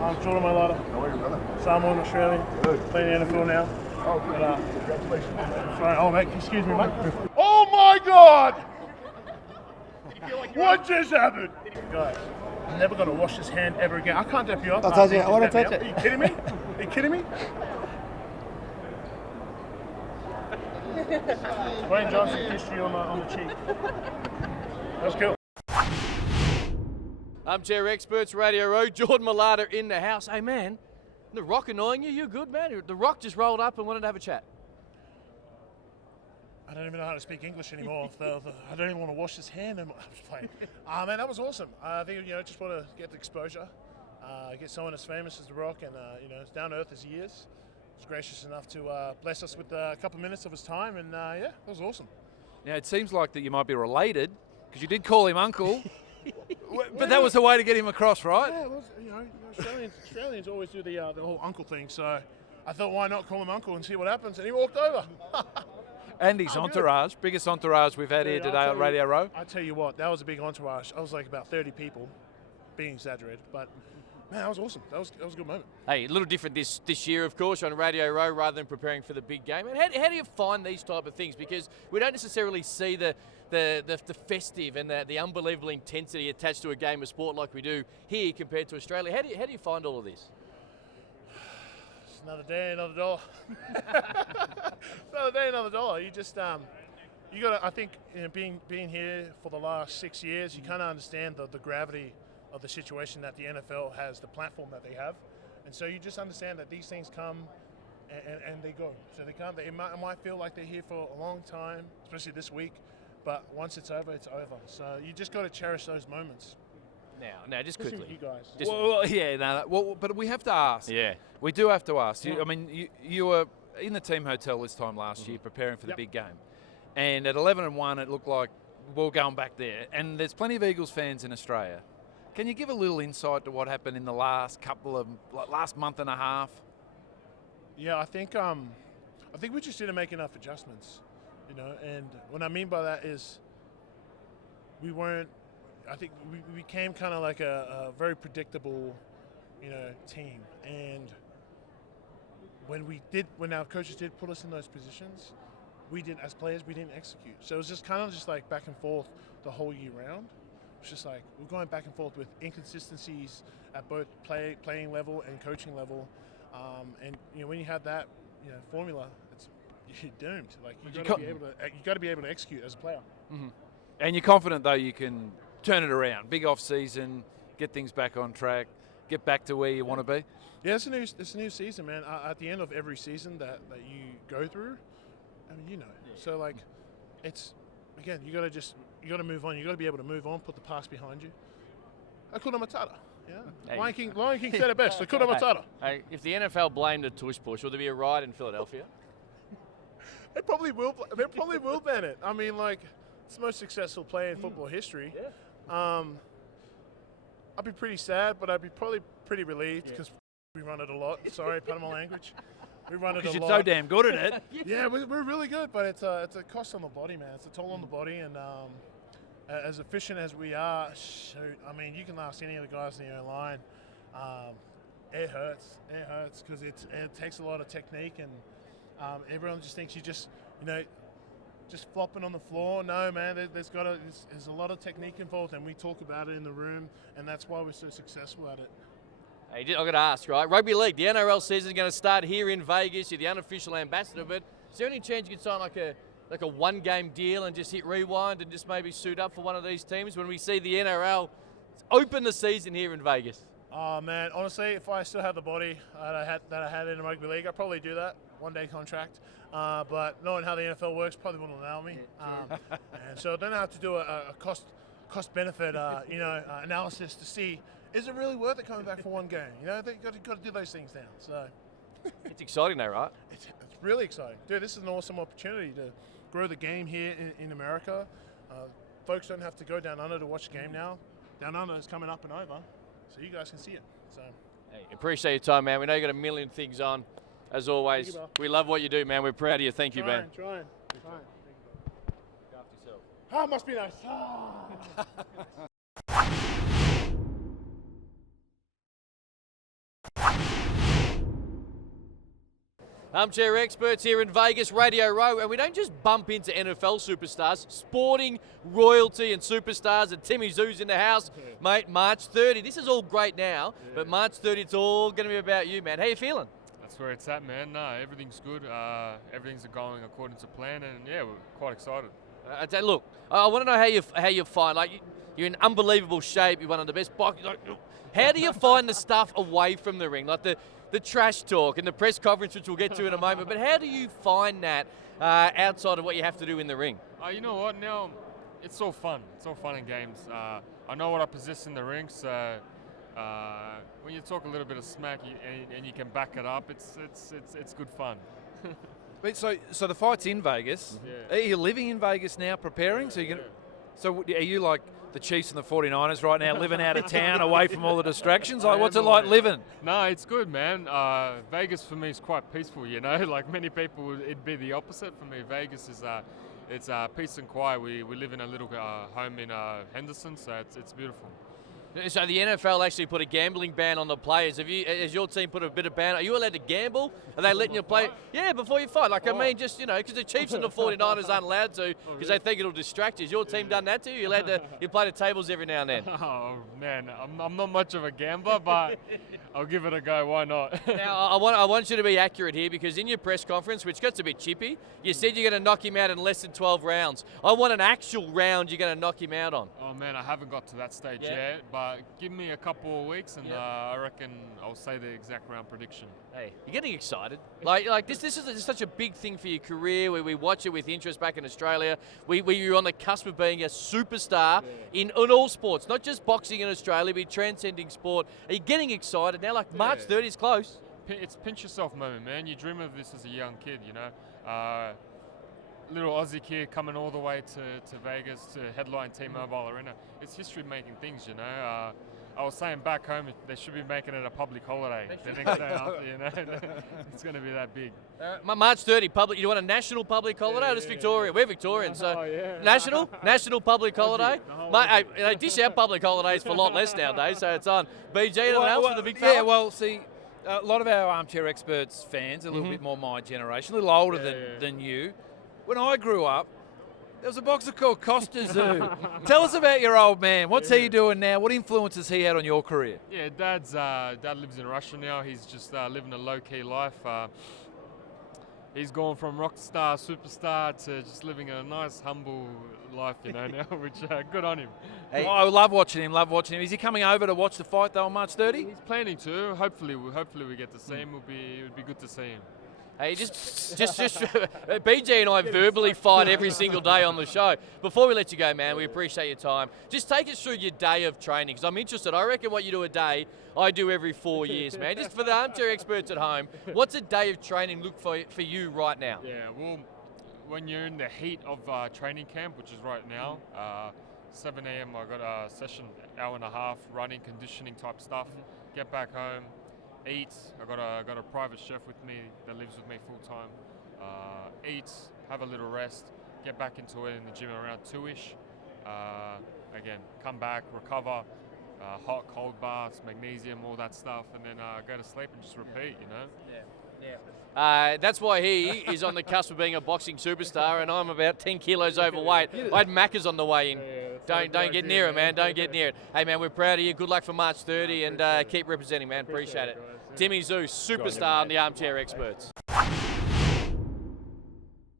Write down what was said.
I'm Jordan Mailata. How are you, brother? Samoan Australian. Good. Playing the NFL now. Oh, good. Congratulations. Sorry, oh mate, excuse me, mate. Oh my God! What just happened? Guys, I'm never going to wash this hand ever again. I can't dap you up. I'll touch it. I want to touch it. Are you kidding me? Are you kidding me? Wayne Johnson kissed you on the cheek. That was cool. Armchair Experts, Radio Row, Jordan Mailata in the house. Hey man, The Rock annoying you? You're good, man. The Rock just rolled up and wanted to have a chat. I don't even know how to speak English anymore. I don't even want to wash his hand. I'm just playing. Man, that was awesome. I think, just want to get the exposure, get someone as famous as The Rock and, as down to earth as he is. He was gracious enough to bless us with a couple minutes of his time, and yeah, that was awesome. Now, it seems like that you might be related, because you did call him uncle, but that was the way to get him across, right? Yeah, it was, Australians always do the whole uncle thing, so I thought, why not call him uncle and see what happens, and he walked over. And his entourage, biggest entourage we've had here today on Radio Row. I tell you what, that was a big entourage. I was like about 30 people, being exaggerated, but man, that was awesome. That was a good moment. Hey, a little different this year, of course, on Radio Row rather than preparing for the big game. And how do you find these type of things? Because we don't necessarily see the festive and the unbelievable intensity attached to a game of sport like we do here compared to Australia. How do you find all of this? It's another day, another dollar. Another day, another dollar. You just you got to. I think being here for the last 6 years, you kind of understand the gravity of the situation that the NFL has, the platform that they have, and so you just understand that these things come and they go. So they come. It might feel like they're here for a long time, especially this week, but once it's over, it's over. So you just got to cherish those moments. Now, just quickly. You guys. But we have to ask. Yeah. We do have to ask. You were in the team hotel this time last year preparing for the big game. And at 11-1, it looked like we're going back there. And there's plenty of Eagles fans in Australia. Can you give a little insight to what happened in the last month and a half? Yeah, I think we just didn't make enough adjustments, and what I mean by that is we weren't. I think we became kind of like a very predictable, team. And when our coaches did put us in those positions, as players, we didn't execute. So it was just kind of just like back and forth the whole year round. It's just like we're going back and forth with inconsistencies at both playing level and coaching level. And when you have that formula, you're doomed. Like you got to be able to execute as a player. Mm-hmm. And you're confident though you can turn it around. Big off season, get things back on track, get back to where you want to be. Yeah, it's a new season, man. At the end of every season that you go through, So like, it's again you got to move on. You got to be able to move on, put the past behind you. Hakuna Matata. Yeah. Hey. Lion King said it best. Hakuna Matata. Hey, if the NFL blamed a tush push, will there be a riot in Philadelphia? They probably will. They probably will ban it. I mean, like, it's the most successful play in football history. Yeah. I'd be pretty sad, but I'd be probably pretty relieved because we run it a lot. Sorry, pardon my language. We run it a lot. Because you're so damn good at it. Yeah, we're really good, but it's a cost on the body, man. It's a toll on the body, and as efficient as we are, shoot, I mean, you can ask any of the guys in the line. It hurts. It hurts because it takes a lot of technique, and everyone just thinks you just flopping on the floor. No, man, there's a lot of technique involved, and we talk about it in the room, and that's why we're so successful at it. Hey, I've got to ask, right? Rugby league, the NRL season is going to start here in Vegas. You're the unofficial ambassador, but is there any chance you could sign like a one-game deal and just hit rewind and just maybe suit up for one of these teams when we see the NRL open the season here in Vegas? Oh man, honestly, if I still had the body that I had in rugby league, I'd probably do that. One-day contract. But knowing how the NFL works, probably wouldn't allow me. And so then I have to do a cost-benefit analysis to see, is it really worth it coming back for one game? They've got to do those things now. So it's exciting though, right? It's really exciting. Dude, this is an awesome opportunity to grow the game here in America. Folks don't have to go down under to watch the game now. Down under is coming up and over, so you guys can see it. So, hey, appreciate your time, man. We know you got a million things on. As always, we love what you do, man. We're proud of you. Thank you, man. Trying. Look after yourself. Oh, must be nice. Armchair Experts here in Vegas, Radio Row, and we don't just bump into NFL superstars, sporting royalty and superstars, and Tim Tszyu in the house, mate. March 30. This is all great now, but March 30, it's all going to be about you, man. How you feeling? That's where it's at, man. No, everything's good. Everything's going according to plan, and yeah, we're quite excited. Look, I want to know how you find, like, you're in unbelievable shape. You're one of the best boxers. Like, how do you find the stuff away from the ring, like the trash talk and the press conference, which we'll get to in a moment? But how do you find that outside of what you have to do in the ring? You know what? Now, it's all fun. It's all fun and games. I know what I possess in the ring, so when you talk a little bit of smack and you can back it up, it's good fun. But so the fight's in Vegas. Yeah. Are you living in Vegas now, preparing? So are you like the Chiefs and the 49ers right now, living out of town, away from all the distractions? Like, what's it like living? No, it's good, man. Vegas for me is quite peaceful, you know. Like many people, it'd be the opposite for me. Vegas is it's peace and quiet. We live in a little home in Henderson, so it's beautiful. So the NFL actually put a gambling ban on the players. Has your team put a bit of ban? Are you allowed to gamble? Are they letting you play? Yeah, before you fight. Like, I mean, just, you know, because the Chiefs and the 49ers aren't allowed to because they think it'll distract you. Has your team done that to you? You're allowed to, you play the tables every now and then? Oh, man, I'm not much of a gambler, but I'll give it a go. Why not? Now, I want you to be accurate here, because in your press conference, which gets a bit chippy, you said you're going to knock him out in less than 12 rounds. I want an actual round you're going to knock him out on. Oh, man, I haven't got to that stage yet, but give me a couple of weeks and I reckon I'll say the exact round prediction. Hey, you're getting excited. Like this is such a big thing for your career. We watch it with interest back in Australia. You're on the cusp of being a superstar in all sports, not just boxing in Australia, but transcending sport. Are you getting excited now? Like, March 30 is close. It's pinch yourself moment, man. You dream of this as a young kid, you know. Little Aussie kid coming all the way to Vegas to headline T-Mobile Arena. It's history-making things, you know. I was saying back home, they should be making it a public holiday the next day after, you know. It's going to be that big. March 30, public. You want a national public holiday or just Victoria? We're Victorians, so national public holiday. Mate, they dish out public holidays for a lot less nowadays, so it's on. BG, anything else for the big fella? Yeah, well, see, a lot of our Armchair Experts fans, a little bit more my generation, a little older than you. When I grew up, there was a boxer called Costa Tszyu. Tell us about your old man. What's he doing now? What influence has he had on your career? Yeah, Dad lives in Russia now. He's just living a low-key life. He's gone from rock star, superstar to just living a nice, humble life, you know, now, which good on him. Hey. I love watching him, Is he coming over to watch the fight, though, on March 30? He's planning to. Hopefully we get to see him. It would be good to see him. Hey, just BJ and I verbally fight every single day on the show. Before we let you go, man, we appreciate your time. Just take us through your day of training, because I'm interested. I reckon what you do a day, I do every 4 years, man. Just for the Armchair Experts at home, what's a day of training look for you right now? Yeah, well, when you're in the heat of training camp, which is right now, 7 a.m. I got a session, hour and a half, running, conditioning type stuff. Get back home. Eat. I got a private chef with me that lives with me full time. Eat, have a little rest, get back into it in the gym around 2ish. Again, come back, recover, hot, cold baths, magnesium, all that stuff, and then go to sleep and just repeat. You know. Yeah. That's why he is on the cusp of being a boxing superstar, and I'm about 10 kilos overweight. I had Macca's on the way in. Don't get near it, man. Don't get near it. Hey, man, we're proud of you. Good luck for March 30, and keep representing, man. Appreciate it. Tim Tszyu, superstar on the Armchair Experts.